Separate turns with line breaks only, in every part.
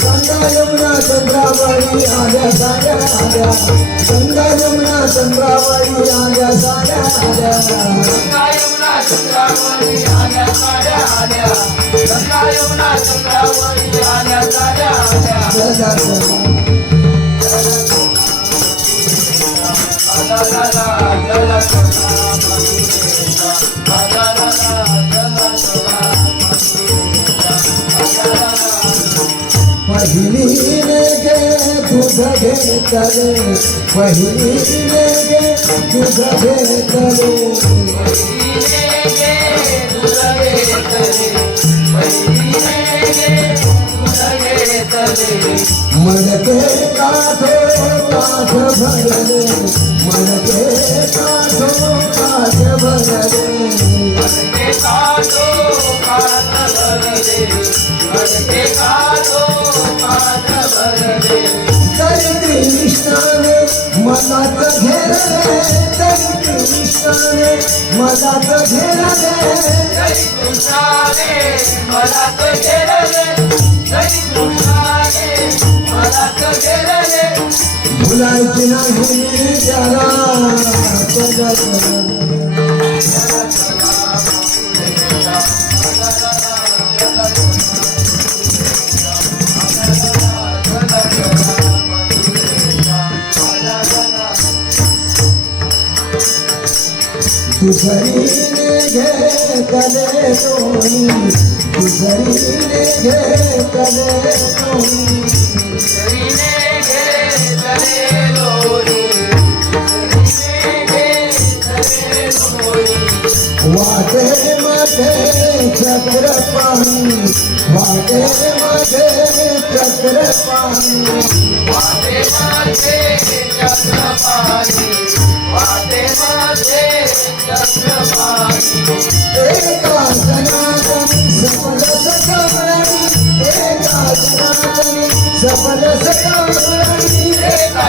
गंगा यमुना चंद्रावरी आल्या साऱ्या आल्या. गंगा यमुना आल्या साऱ्या आल्या
गंगा यमुना चंद्रावळी आल्या साड्या आल्या गंगा यमुना चंद्रावळी आल्या साड्या आल्या
चला तुझे करो वही लेंगे
तुझे करो मन के काठो काठ भरले मन
के काठो काठ भरले मन के काठो काठ भरले
मन के काठो काठ भरले
तरी कृष्णाने कृष्णाने मनात घेरले
कृष्णाने मला तो मला
भुलायची नाही त्याला करे सोनी गुजरीने घे
करे सोनी
वाटे मधे चक्र पानी वाटे मधे चक्र पानी
वाटे मधे चक्र पानी चक्रपाणी
एका जनार्दन सफल सकाळी एका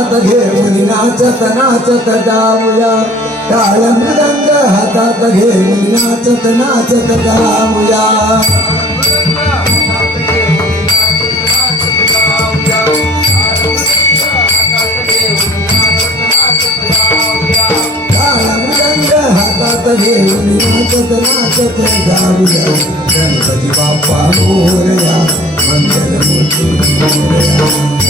हातात घेऊन नाचत नाचत जाऊया काळ मृदंग हातात घेऊन नाचत नाचत जाऊया नाचत नाचत जाऊया गणपती बाप्पा मोरया मंगल मूर्ती मोरया.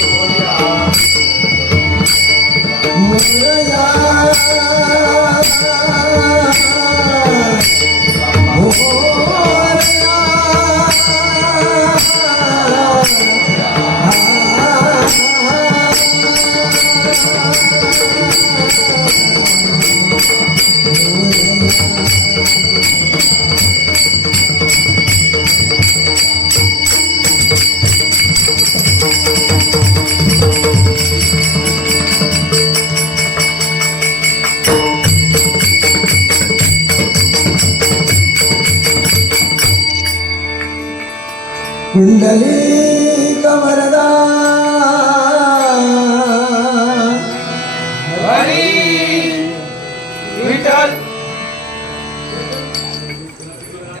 कुंडली कमरदा